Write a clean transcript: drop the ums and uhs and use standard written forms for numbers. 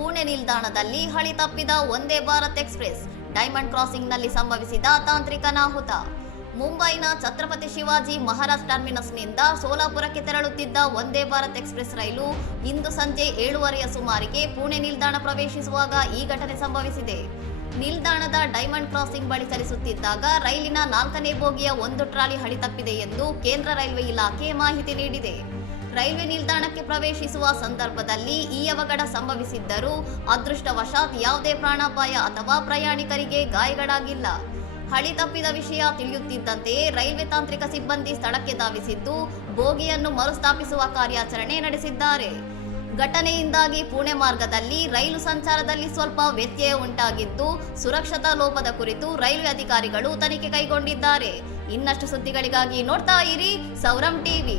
ಪುಣೆ ನಿಲ್ದಾಣದಲ್ಲಿ ಹಳಿ ತಪ್ಪಿದ ವಂದೇ ಭಾರತ್ ಎಕ್ಸ್‌ಪ್ರೆಸ್. ಡೈಮಂಡ್ ಕ್ರಾಸಿಂಗ್ನಲ್ಲಿ ಸಂಭವಿಸಿದ ತಾಂತ್ರಿಕ ಅನಾಹುತ. ಮುಂಬೈನ ಛತ್ರಪತಿ ಶಿವಾಜಿ ಮಹಾರಾಜ್ ಟರ್ಮಿನಸ್ನಿಂದ ಸೋಲಾಪುರಕ್ಕೆ ತೆರಳುತ್ತಿದ್ದ ವಂದೇ ಭಾರತ್ ಎಕ್ಸ್‌ಪ್ರೆಸ್ ರೈಲು ಇಂದು ಸಂಜೆ 7:30ಯ ಸುಮಾರಿಗೆ ಪುಣೆ ನಿಲ್ದಾಣ ಪ್ರವೇಶಿಸುವಾಗ ಈ ಘಟನೆ ಸಂಭವಿಸಿದೆ. ನಿಲ್ದಾಣದ ಡೈಮಂಡ್ ಕ್ರಾಸಿಂಗ್ ಬಳಿ ಚಲಿಸುತ್ತಿದ್ದಾಗ ರೈಲಿನ 4ನೇ ಬೋಗಿಯ ಒಂದು ಟ್ರಾಲಿ ಹಳಿ ತಪ್ಪಿದೆ ಎಂದು ಕೇಂದ್ರ ರೈಲ್ವೆ ಇಲಾಖೆ ಮಾಹಿತಿ ನೀಡಿದೆ. ರೈಲ್ವೆ ನಿಲ್ದಾಣಕ್ಕೆ ಪ್ರವೇಶಿಸುವ ಸಂದರ್ಭದಲ್ಲಿ ಈ ಅವಘಡ ಸಂಭವಿಸಿದ್ದರೂ ಅದೃಷ್ಟವಶಾತ್ ಯಾವುದೇ ಪ್ರಾಣಾಪಾಯ ಅಥವಾ ಪ್ರಯಾಣಿಕರಿಗೆ ಗಾಯಗಳಾಗಿಲ್ಲ. ಹಳಿ ತಪ್ಪಿದ ವಿಷಯ ತಿಳಿಯುತ್ತಿದ್ದಂತೆಯೇ ರೈಲ್ವೆ ತಾಂತ್ರಿಕ ಸಿಬ್ಬಂದಿ ಸ್ಥಳಕ್ಕೆ ಧಾವಿಸಿದ್ದು ಬೋಗಿಯನ್ನು ಮರುಸ್ಥಾಪಿಸುವ ಕಾರ್ಯಾಚರಣೆ ನಡೆಸಿದ್ದಾರೆ. ಘಟನೆಯಿಂದಾಗಿ ಪುಣೆ ಮಾರ್ಗದಲ್ಲಿ ರೈಲು ಸಂಚಾರದಲ್ಲಿ ಸ್ವಲ್ಪ ವ್ಯತ್ಯಯ ಉಂಟಾಗಿದ್ದು ಸುರಕ್ಷತಾ ಲೋಪದ ಕುರಿತು ರೈಲ್ವೆ ಅಧಿಕಾರಿಗಳು ತನಿಖೆ ಕೈಗೊಂಡಿದ್ದಾರೆ. ಇನ್ನಷ್ಟು ಸುದ್ದಿಗಳಿಗಾಗಿ ನೋಡ್ತಾ ಇರಿ ಸೌರಂ ಟಿವಿ.